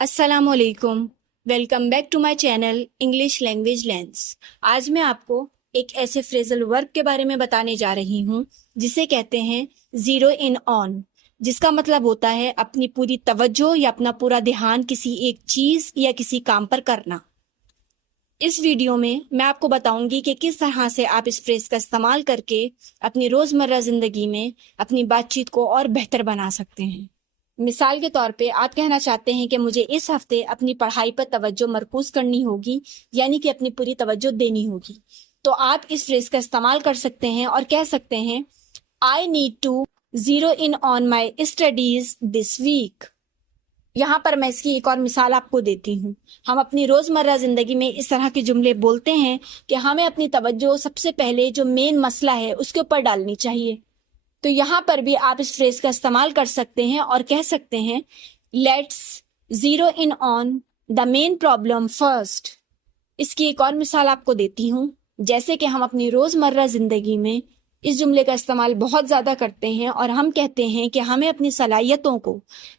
अस्सलाम वालेकुम। Welcome back to my channel English language lens. आज मैं आपको एक ऐसे फ्रेजल वर्ब के बारे में बताने जा रही हूँ जिसे कहते हैं जीरो इन ऑन, जिसका मतलब होता है अपनी पूरी तवज्जो या अपना पूरा ध्यान किसी एक चीज या किसी काम पर करना। इस वीडियो में मैं आपको बताऊंगी कि किस तरह से आप इस फ्रेज का इस्तेमाल करके अपनी रोजमर्रा जिंदगी में अपनी बातचीत को और बेहतर बना सकते हैं। मिसाल के तौर पे आप कहना चाहते हैं कि मुझे इस हफ्ते अपनी पढ़ाई पर तवज्जो मरकूज करनी होगी, यानी कि अपनी पूरी तवज्जो देनी होगी, तो आप इस फ्रेज का इस्तेमाल कर सकते हैं और कह सकते हैं I need to zero in on my studies this week. यहाँ पर मैं इसकी एक और मिसाल आपको देती हूँ। हम अपनी रोजमर्रा जिंदगी में इस तरह के जुमले बोलते हैं कि हमें अपनी तवज्जो सबसे पहले जो मेन मसला है उसके ऊपर डालनी चाहिए। तो यहाँ पर भी आप इस फ्रेज का इस्तेमाल कर सकते हैं और कह सकते हैं let's zero in on the main problem first. इसकी एक और मिसाल आपको देती हूँ। जैसे कि हम अपनी रोजमर्रा जिंदगी में इस जुमले का इस्तेमाल बहुत ज्यादा करते हैं और हम कहते हैं कि हमें अपनी सलाहियतों को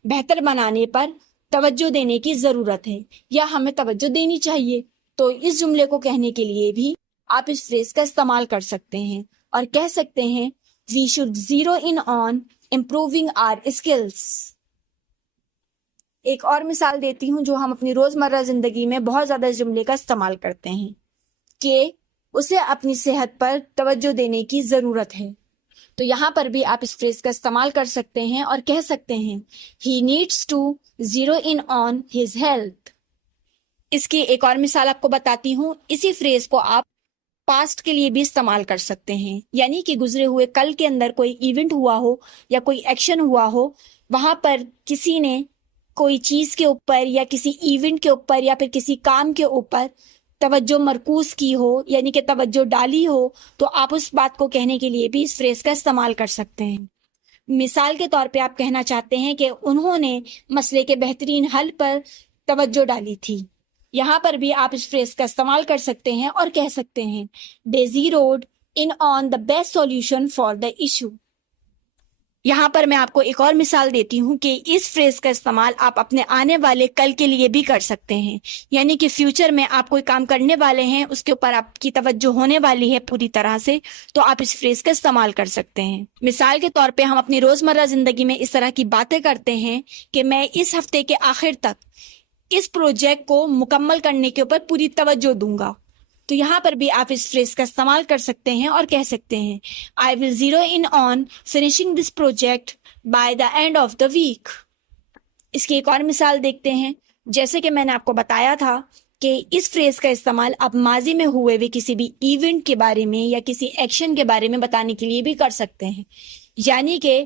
बेहतर बनाने पर तवज्जो देने की जरूरत है या हमें तवज्जो देनी चाहिए। तो इस जुमले को कहने के लिए भी आप इस फ्रेज का इस्तेमाल कर सकते हैं और कह सकते हैं We should zero in on improving our skills। एक और मिसाल देती हूँ जो हम अपनी रोजमर्रा जिंदगी में बहुत ज्यादा इस जुमले का इस्तेमाल करते हैं कि उसे अपनी सेहत पर तवज्जो देने की जरूरत है। तो यहाँ पर भी आप इस फ्रेज का इस्तेमाल कर सकते हैं और कह सकते हैं He needs to zero in on his health। इसकी एक और मिसाल आपको बताती हूँ। इसी फ्रेज को आप पास्ट के लिए भी इस्तेमाल कर सकते हैं, यानी कि गुजरे हुए कल के अंदर कोई इवेंट हुआ हो या कोई एक्शन हुआ हो, वहां पर किसी ने कोई चीज के ऊपर या किसी इवेंट के ऊपर या फिर किसी काम के ऊपर तवज्जो मरकूज की हो, यानी कि तवज्जो डाली हो, तो आप उस बात को कहने के लिए भी इस फ्रेज का इस्तेमाल कर सकते हैं। मिसाल के तौर पे आप कहना चाहते हैं कि उन्होंने मसले के बेहतरीन हल पर तवज्जो डाली थी। यहाँ पर भी आप इस फ्रेज का इस्तेमाल कर सकते हैं और कह सकते हैं दे zeroed in on the best solution for the issue। यहाँ पर मैं आपको एक और मिसाल देती हूँ कि इस फ्रेज का इस्तेमाल आप अपने आने वाले कल के लिए भी कर सकते हैं, यानी कि फ्यूचर में आप कोई काम करने वाले हैं, उसके ऊपर आपकी तवज्जो होने वाली है पूरी तरह से, तो आप इस फ्रेज का इस्तेमाल कर सकते हैं। मिसाल के तौर पे हम अपनी रोजमर्रा जिंदगी में इस तरह की बातें करते हैं कि मैं इस हफ्ते के आखिर तक इस प्रोजेक्ट को मुकम्मल करने के ऊपर पूरी तवज्जो दूंगा। तो यहाँ पर भी आप इस फ्रेज का इस्तेमाल कर सकते हैं और कह सकते हैं I will zero in on finishing this project by the end of the week. इसकी एक और मिसाल देखते हैं। जैसे कि मैंने आपको बताया था कि इस फ्रेज का इस्तेमाल आप माजी में हुए हुए किसी भी इवेंट के बारे में या किसी एक्शन के बारे में बताने के लिए भी कर सकते हैं, यानी कि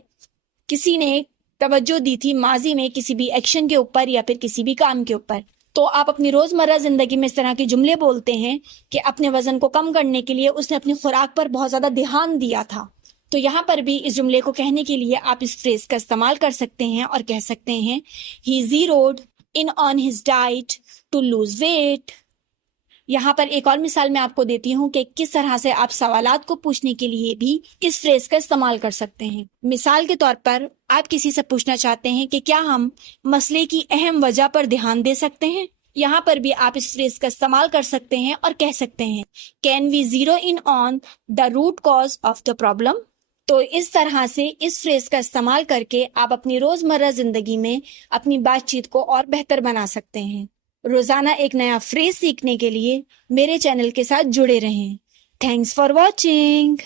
किसी ने तवज्जो दी थी माजी में किसी भी एक्शन के ऊपर या फिर किसी भी काम के ऊपर, तो आप अपनी रोजमर्रा जिंदगी में इस तरह के जुमले बोलते हैं कि अपने वजन को कम करने के लिए उसने अपनी खुराक पर बहुत ज्यादा ध्यान दिया था। तो यहाँ पर भी इस जुमले को कहने के लिए आप इस फ्रेज का इस्तेमाल कर सकते हैं और कह सकते हैं He zeroed in on his diet to lose weight। यहाँ पर एक और मिसाल मैं आपको देती हूँ कि किस तरह से आप सवालात को पूछने के लिए भी इस फ्रेज का इस्तेमाल कर सकते हैं। मिसाल के तौर पर आप किसी से पूछना चाहते हैं कि क्या हम मसले की अहम वजह पर ध्यान दे सकते हैं। यहाँ पर भी आप इस फ्रेज का इस्तेमाल कर सकते हैं और कह सकते हैं can we zero in on the root cause of the problem. तो इस तरह से इस फ्रेज का इस्तेमाल करके आप अपनी रोजमर्रा जिंदगी में अपनी बातचीत को और बेहतर बना सकते हैं। रोजाना एक नया फ्रेज सीखने के लिए मेरे चैनल के साथ जुड़े रहें। Thanks for watching.